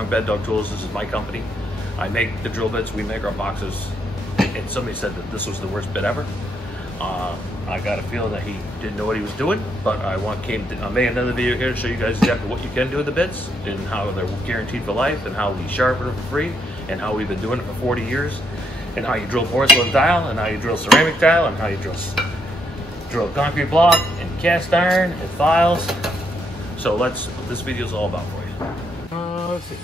Armstrong Bed Dog Tools. This is my company. I make the drill bits, we make our boxes, and somebody said that this was the worst bit ever. I got a feeling that he didn't know what he was doing, but I made another video here to show you guys exactly what you can do with the bits and how they're guaranteed for life and how we sharpen them for free and how we've been doing it for 40 years and how you drill porcelain tile and how you drill ceramic tile and how you drill concrete block and cast iron and files. So this video is all about for you. Let's see.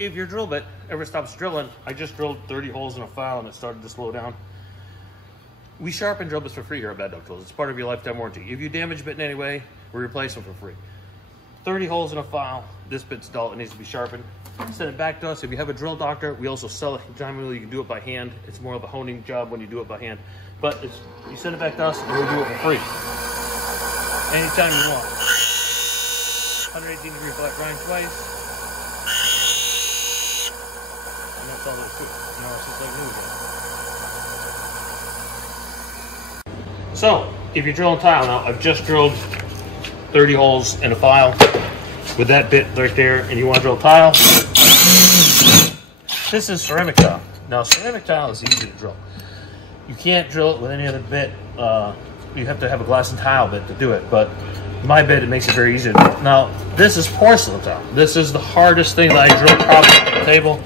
If your drill bit ever stops drilling, I just drilled 30 holes in a file and it started to slow down. We sharpen drill bits for free here at Bed Dog Tools. It's part of your lifetime warranty. If you damage a bit in any way, we replace them for free. 30 holes in a file, this bit's dull, it needs to be sharpened. Send it back to us. If you have a drill doctor, we also sell it. Generally, you can do it by hand. It's more of a honing job when you do it by hand. But you send it back to us and we'll do it for free. Anytime you want. 118 degree flat grind twice. That's all there's to it. Now it's just like new again. So, if you're drilling tile now, I've just drilled 30 holes in a file with that bit right there, and you want to drill tile. This is ceramic tile. Now, ceramic tile is easy to drill. You can't drill it with any other bit. You have to have a glass and tile bit to do it, but my bit, it makes it very easy to drill. Now, this is porcelain tile. This is the hardest thing that I drill probably on the table.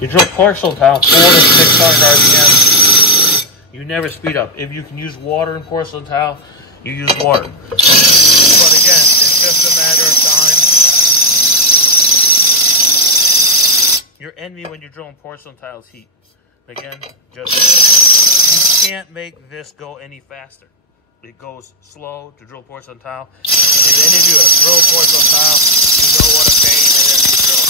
You drill porcelain tile, 400 to 600 RPM. You never speed up. If you can use water in porcelain tile, you use water. But again, it's just a matter of time. Your enemy when you're drilling porcelain tile is heat. Again, you can't make this go any faster. It goes slow to drill porcelain tile. If any of you have drilled porcelain tile, you know what a pain it is to drill.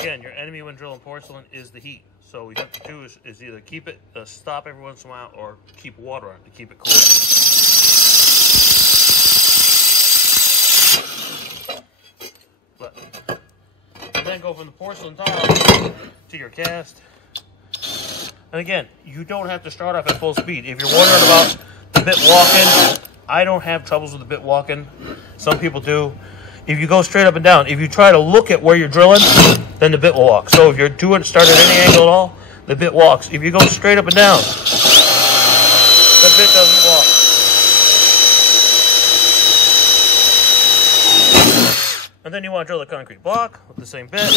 Again, your enemy when drilling porcelain is the heat. So what you have to do is either keep it, stop every once in a while, or keep water on it to keep it cool. And then go from the porcelain tile to your cast. And again, you don't have to start off at full speed. If you're wondering about the bit walking, I don't have troubles with the bit walking. Some people do. If you go straight up and down, if you try to look at where you're drilling, then the bit will walk. So if you're doing start at any angle at all, the bit walks. If you go straight up and down, the bit doesn't walk. And then you want to drill the concrete block with the same bit.